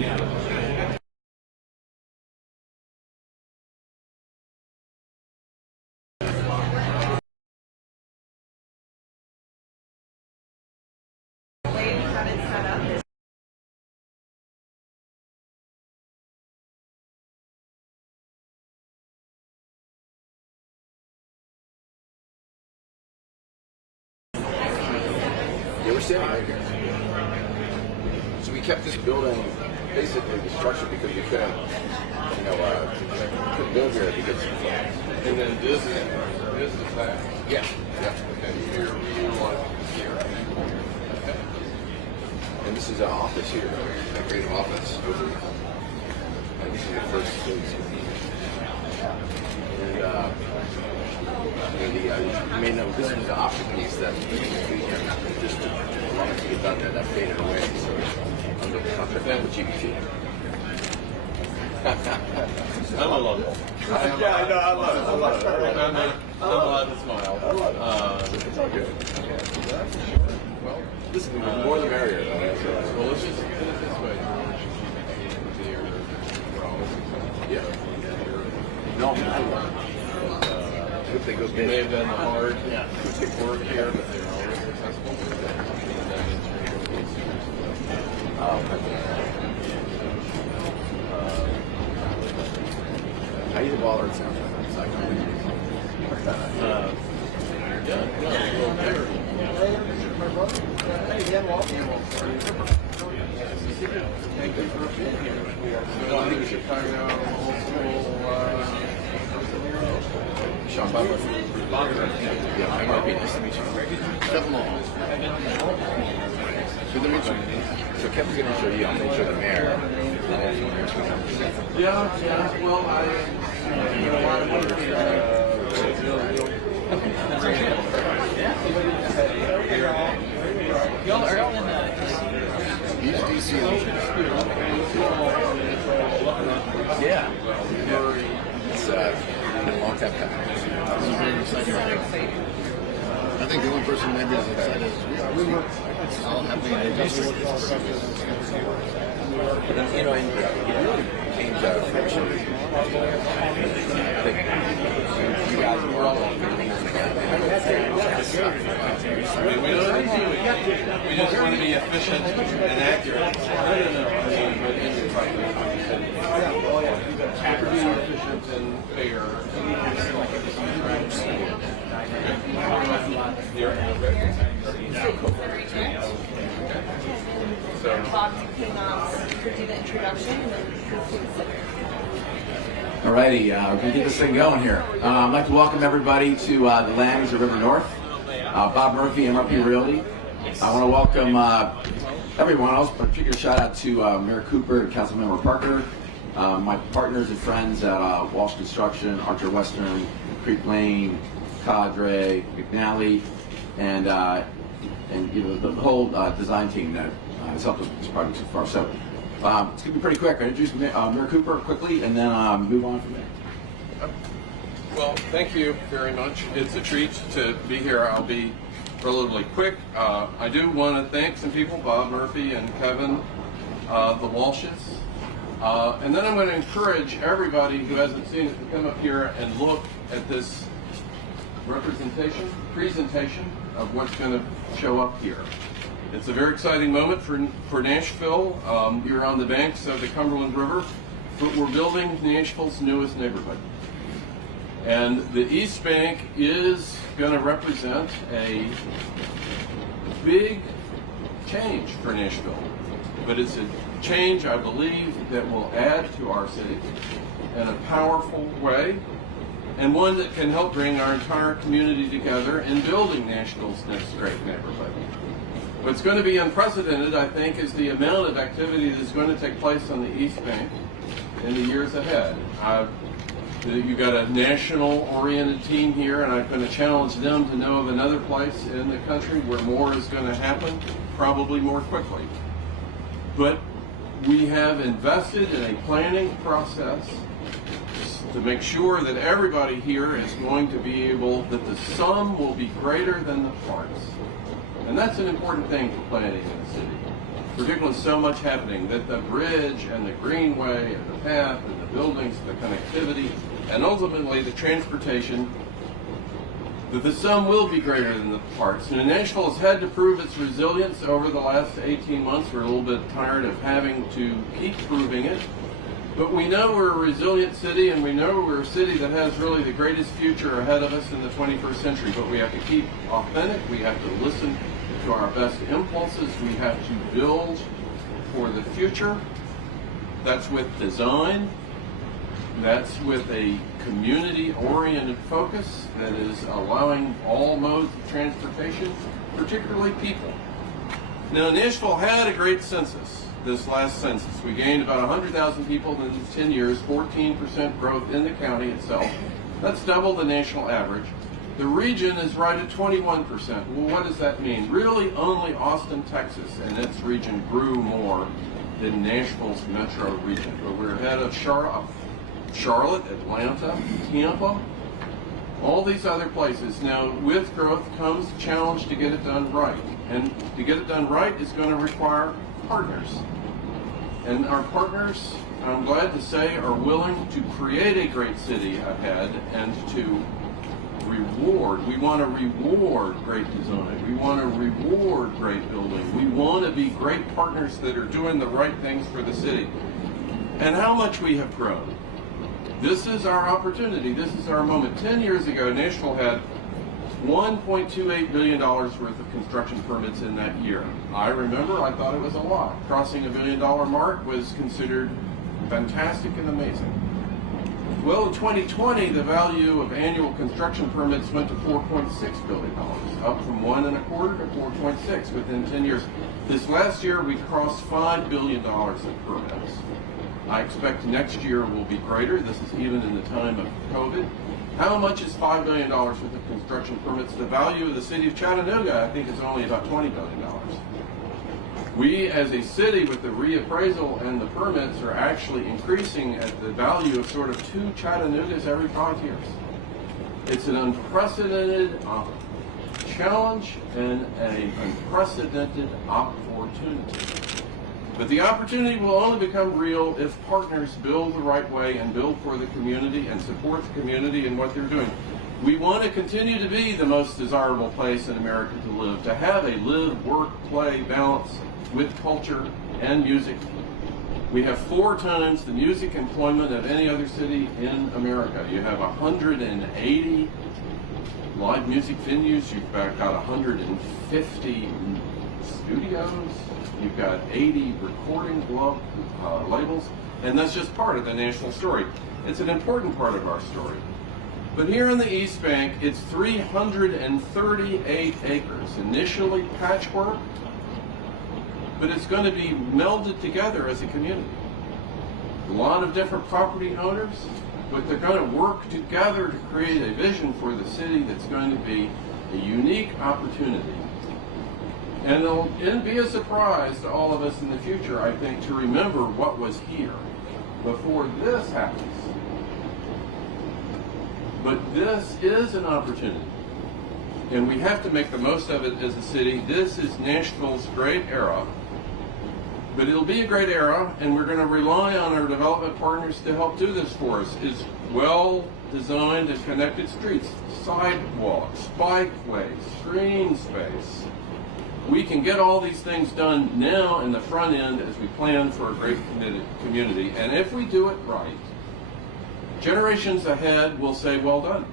Yeah, we're standing right here. So we kept this building, basically the structure, because we couldn't, couldn't build here because. And then this is that. Yeah. Yeah. Okay. Here, here. Okay. And this is an office here, a great office. And this is the first place. And you may know this was the option piece that just wanted to get done there, that faded away. So under the contract with GBT. I'm a local. Yeah, I know, I love it. I'm allowed to smile. It's all good. Well, this is more the merrier. Well, let's just put it this way. Yeah. No, I love it. If they go They may have done the hard work here, but they're always successful. How do you ball it sound? Thank you for being here. No, I think we should find out old school. Sean Butler. Yeah, I'm going to be nice to meet you. Step along. Good to meet you. So Kevin's going to show you. I'm going to show the mayor. Yeah. Well, I Y'all are all in the He's DC. yeah. It's been a long time coming. I think the only person maybe is excited is we are. I'll have the And it really came to fruition. I think you guys were all on We just want to be efficient and accurate. Efficient and fair. So, Bob, you can do the introduction and then Alrighty, we're going to get this thing going here. I'd like to welcome everybody to the landings of River North. Bob Murphy, MRP Realty. I want to welcome everyone else, but a particular shout out to Mayor Cooper and Councilmember Parker, my partners and friends at Walsh Construction, Archer Western, Creek Lane, Cadre, McNally, and the whole design team that has helped us with this project so far. So it's going to be pretty quick. I'll introduce Mayor Cooper quickly and then move on from there. well, thank you very much. It's a treat to be here. I'll be relatively quick. I do want to thank some people, Bob Murphy and Kevin, the Walshes. And then I'm going to encourage everybody who hasn't seen it to come up here and look at this presentation of what's going to show up here. It's a very exciting moment for Nashville. You're on the banks of the Cumberland River, but we're building Nashville's newest neighborhood. And the East Bank is going to represent a big change for Nashville. But it's a change, I believe, that will add to our city in a powerful way, and one that can help bring our entire community together in building Nashville's next great neighborhood. What's going to be unprecedented, I think, is the amount of activity that's going to take place on the East Bank in the years ahead. You've got a national-oriented team here, and I'm going to challenge them to know of another place in the country where more is going to happen, probably more quickly. But we have invested in a planning process to make sure that everybody here is going to be able, that the sum will be greater than the parts. And that's an important thing for planning in the city. particularly so much happening, that the bridge and the greenway and the path and the buildings, the connectivity, and ultimately the transportation, that the sum will be greater than the parts. And Nashville has had to prove its resilience over the last 18 months. We're a little bit tired of having to keep proving it. But we know we're a resilient city, and we know we're a city that has really the greatest future ahead of us in the 21st century. But we have to keep authentic. We have to listen to our best impulses. We have to build for the future. That's with design. That's with a community-oriented focus that is allowing all modes of transportation, particularly people. Now, Nashville had a great census this last census. We gained about 100,000 people in 10 years, 14% growth in the county itself. That's double the national average. The region is right at 21%. Well, what does that mean? Really, only Austin, Texas, and its region grew more than Nashville's metro region. But we're ahead of Charlotte, Atlanta, Tampa, all these other places. Now, with growth comes the challenge to get it done right. And to get it done right is going to require partners. And our partners, I'm glad to say, are willing to create a great city ahead and to reward. We want to reward great design. We want to reward great building. We want to be great partners that are doing the right things for the city. And how much we have grown. This is our opportunity. This is our moment. 10 years ago, Nashville had $1.28 billion worth of construction permits in that year. I remember, I thought it was a lot. Crossing $1 billion mark was considered fantastic and amazing. Well, in 2020, the value of annual construction permits went to $4.6 billion, up from $1.25 to $4.6 within 10 years. This last year, we crossed $5 billion in permits. I expect next year will be greater. This is even in the time of COVID. How much is $5 billion worth of construction permits? The value of the city of Chattanooga, I think, is only about $20 billion. We, as a city, with the reappraisal and the permits, are actually increasing at the value of sort of 2 Chattanoogas every 5 years. It's an unprecedented challenge and an unprecedented opportunity. But the opportunity will only become real if partners build the right way and build for the community and support the community in what they're doing. We want to continue to be the most desirable place in America to live, to have a live, work, play balance with culture and music. We have 4 times the music employment of any other city in America. You have 180 live music venues. You've got 150 studios. You've got 80 recording labels, and that's just part of the national story. It's an important part of our story. But here on the East Bank, it's 338 acres, initially patchwork, but it's going to be melded together as a community. A lot of different property owners, but they're going to work together to create a vision for the city that's going to be a unique opportunity. And it'll be a surprise to all of us in the future, I think, to remember what was here before this happens. But this is an opportunity, and we have to make the most of it as a city. This is Nashville's great era, but it'll be a great era, and we're going to rely on our development partners to help do this for us. Is well-designed and connected streets, sidewalks, bikeways, green space. We can get all these things done now in the front end as we plan for a great community. And if we do it right, generations ahead will say, well done.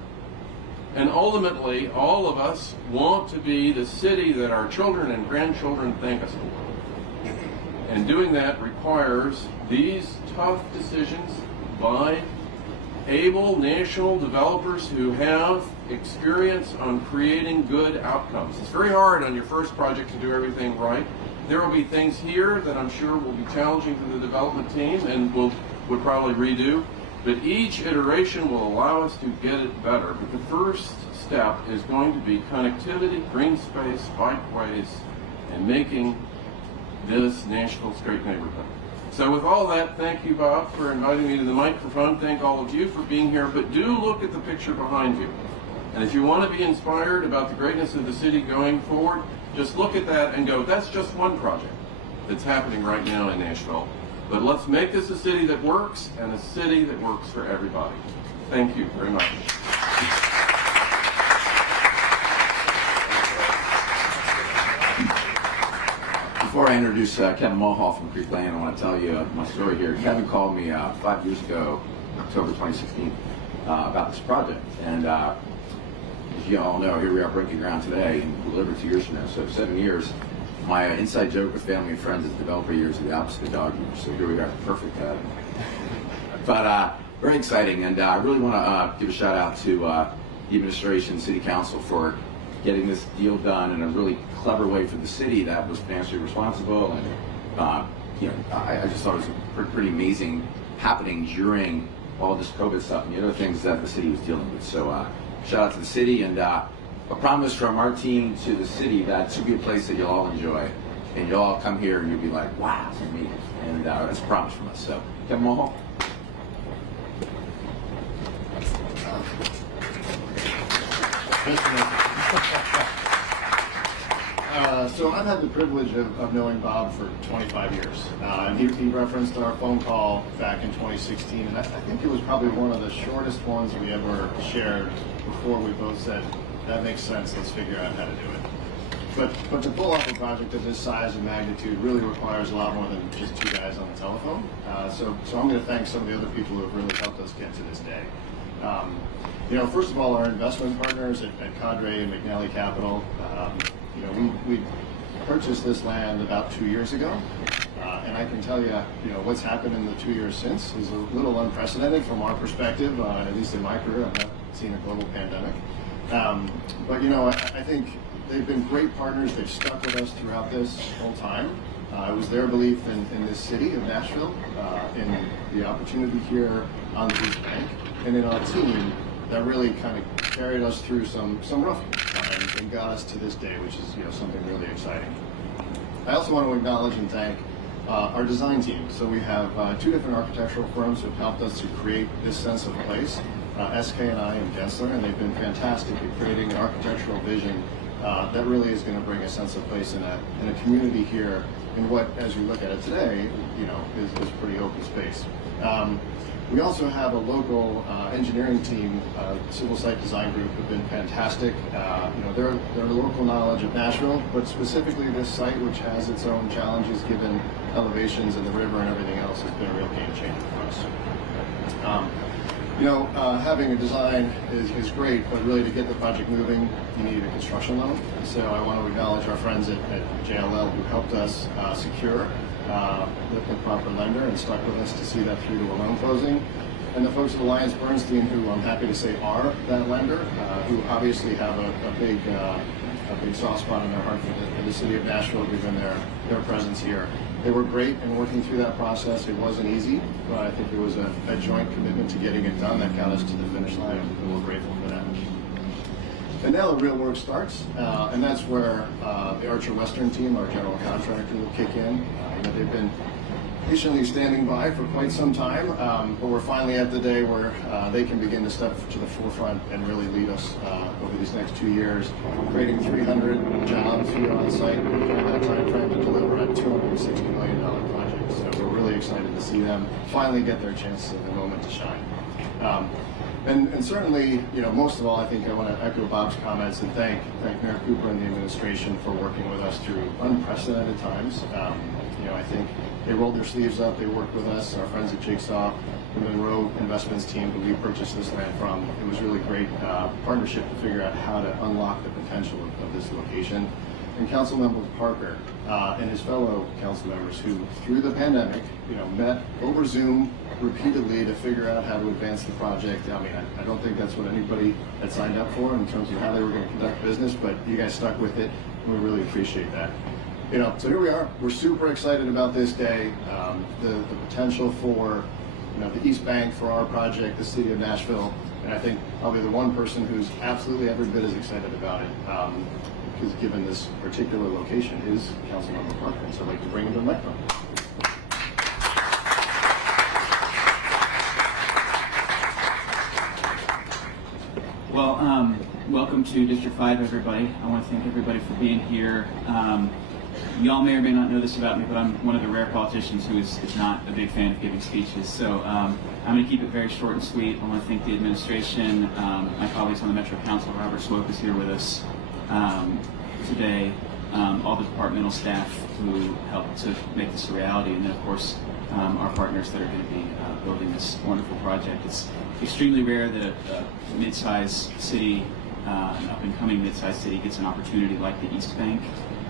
And ultimately, all of us want to be the city that our children and grandchildren thank us for. And doing that requires these tough decisions by able national developers who have experience on creating good outcomes. It's very hard on your first project to do everything right. There will be things here that I'm sure will be challenging for the development team and would probably redo. But each iteration will allow us to get it better. But the first step is going to be connectivity, green space, bikeways, and making this Nashville's great neighborhood. So with all that, thank you, Bob, for inviting me to the microphone. Thank all of you for being here. But do look at the picture behind you. And if you want to be inspired about the greatness of the city going forward, just look at that and go, that's just one project. that's happening right now in Nashville. But let's make this a city that works and a city that works for everybody. Thank you very much. Before I introduce Kevin Mulhall from Creek Lane, I want to tell you my story here. Kevin called me 5 years ago, October 2016, about this project. And as you all know, here we are breaking ground today and delivered 2 years from now, so 7 years. My inside joke with family and friends is developer years are the opposite of dog years, so here we are, perfect. But very exciting, and I really want to give a shout out to the administration, city council for getting this deal done in a really clever way for the city that was financially responsible. And I just thought it was pretty amazing happening during all this COVID stuff and the other things that the city was dealing with. So shout out to the city, and a promise from our team to the city that this will be a place that you'll all enjoy, and you'll all come here and you'll be like, wow, it's amazing. And that's a promise from us. So Kevin Mulhall. So I've had the privilege of knowing Bob for 25 years. And he referenced our phone call back in 2016, and I think it was probably one of the shortest ones we ever shared before we both said, that makes sense, let's figure out how to do it. But to pull off a project of this size and magnitude really requires a lot more than just two guys on the telephone. So I'm going to thank some of the other people who have really helped us get to this day. First of all, our investment partners at Cadre and McNally Capital. We purchased this land about 2 years ago, and I can tell you, what's happened in the 2 years since is a little unprecedented from our perspective, at least in my career. I've not seen a global pandemic. But I think they've been great partners. They've stuck with us throughout this whole time. It was their belief in this city of Nashville, in the opportunity here on the East Bank, and in our team that really kind of carried us through some rough times and got us to this day, which is something really exciting. I also want to acknowledge and thank our design team. So we have two different architectural firms who have helped us to create this sense of place, SK&I and Gensler, and they've been fantastic at creating an architectural vision that really is going to bring a sense of place in a community here in what, as you look at it today, is pretty open space. We also have a local engineering team, Civil Site Design Group, who've been fantastic. Their local knowledge of Nashville, but specifically this site, which has its own challenges given elevations and the river and everything else, has been a real game changer for us. Having a design is great, but really to get the project moving, you need a construction loan. So I want to acknowledge our friends at JLL who helped us secure the proper lender and stuck with us to see that through to a loan closing. And the folks at Alliance Bernstein, who I'm happy to say are that lender, who obviously have a big soft spot in their heart for the city of Nashville, given their presence here. They were great in working through that process. It wasn't easy, but I think it was a joint commitment to getting it done that got us to the finish line, and we're grateful for that. And now the real work starts, and that's where the Archer Western team, our general contractor, will kick in. They've been patiently standing by for quite some time, but we're finally at the day where they can begin to step to the forefront and really lead us over these next 2 years, creating 300 jobs here on site during that time frame to deliver a $260 million project. So we're really excited to see them finally get their chance at the moment to shine. And certainly, most of all, I think I want to echo Bob's comments and thank Mayor Cooper and the administration for working with us through unprecedented times. I think they rolled their sleeves up, they worked with us, our friends at Jigsaw, the Monroe Investments team who we purchased this land from. It was really great partnership to figure out how to unlock the potential of this location. And Councilmember Parker and his fellow council members who, through the pandemic, met over Zoom repeatedly to figure out how to advance the project. I mean, I don't think that's what anybody had signed up for in terms of how they were going to conduct business, but you guys stuck with it, and we really appreciate that. So here we are. We're super excited about this day, the potential for the East Bank, for our project, the city of Nashville, and I think probably the one person who's absolutely every bit as excited about it, because given this particular location, is Councilmember Parker. And so I'd like to bring him to the microphone. Well, welcome to District 5, everybody. I want to thank everybody for being here. y'all may or may not know this about me, but I'm one of the rare politicians who is not a big fan of giving speeches. So I'm going to keep it very short and sweet. I want to thank the administration, my colleagues on the Metro Council. Robert Swope is here with us today, all the departmental staff who helped to make this a reality, and then of course our partners that are going to be building this wonderful project. It's extremely rare that a mid-sized city, an up-and-coming mid-sized city, gets an opportunity like the East Bank,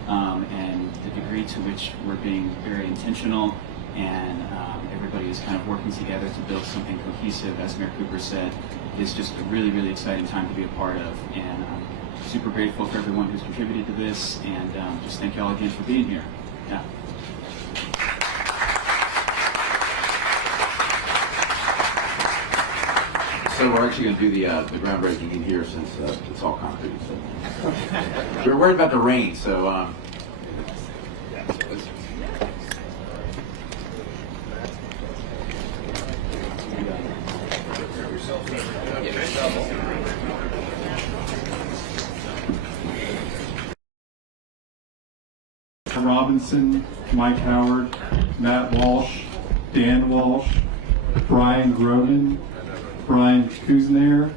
and the degree to which we're being very intentional and everybody is kind of working together to build something cohesive, as Mayor Cooper said, is just a really, really exciting time to be a part of. And I'm super grateful for everyone who's contributed to this, and just thank you all again for being here. Yeah. So we're actually going to do the groundbreaking in here since it's all concrete. So. We're worried about the rain, so. Robinson, Mike Howard, Matt Walsh, Dan Walsh, Brian Grogan, Brian Kuzner,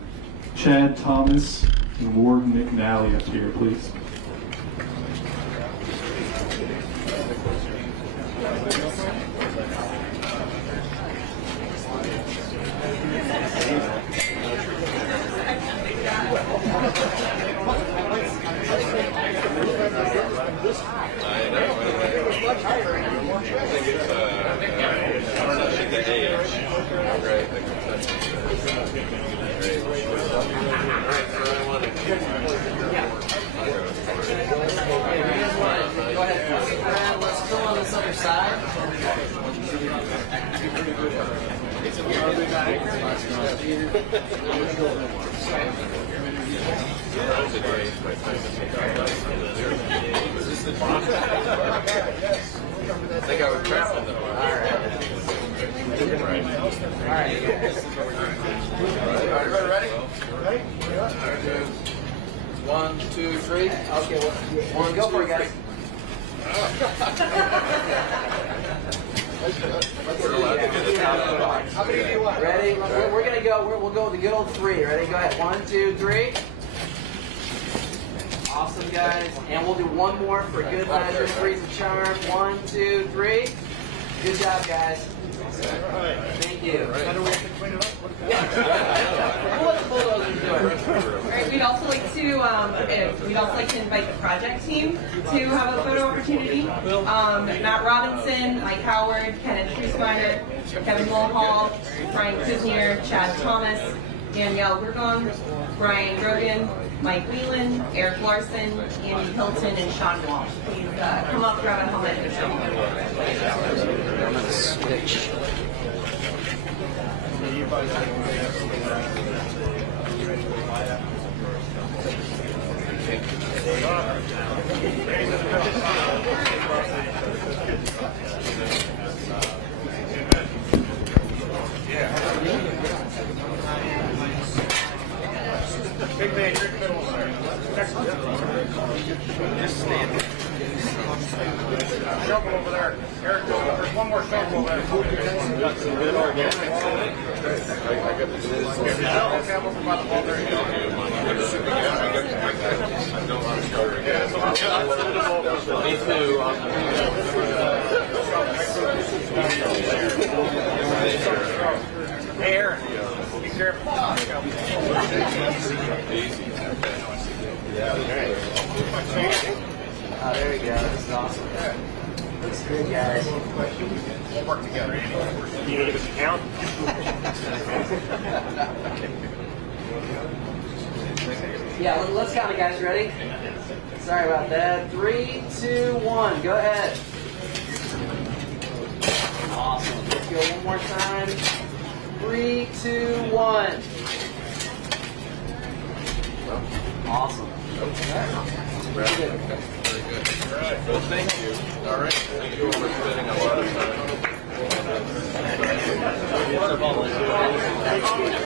Chad Thomas, and Ward McNally up here, please. Let's go on this other side. I think I would trap on them. All right, everybody ready? Ready? 1, 2, 3. Okay, well, go for it, guys. We're allowed to get it out of the box. How many do you want? Ready? We're gonna go. We'll go with the good old 3. Ready? Go ahead. 1, 2, 3. Awesome, guys. And we'll do one more for good measure. 3's a charm. 1, 2, 3. Good job, guys. Thank you. We'll let the bulldozers do it. All right, we'd also like to invite the project team to have a photo opportunity. Matt Robinson, Mike Howard, Kenneth Schreesbeiner, Kevin Mulhall, Brian Kuzner, Chad Thomas, Danielle Gurgon, Brian Grogan, Mike Whelan, Eric Larson, Andy Hilton, and Sean Walsh. Please come up, grab a helmet, and show them. Switch. Big man, you're in the middle. Just stand. Jump over there. Eric, there's one more jump over there. Come over by the wall. There you go. Me too. Hey, Aaron. Be careful. Oh, there we go. This is awesome. Looks good, guys. We'll work together, Andy. You need to give us a count? Yeah, let's count it, guys. Ready? Sorry about that. 3, 2, 1. Go ahead. Awesome. Let's go one more time. 3, 2, 1. Awesome. Very good. All right. Well, thank you. All right. Thank you for spending a lot of time.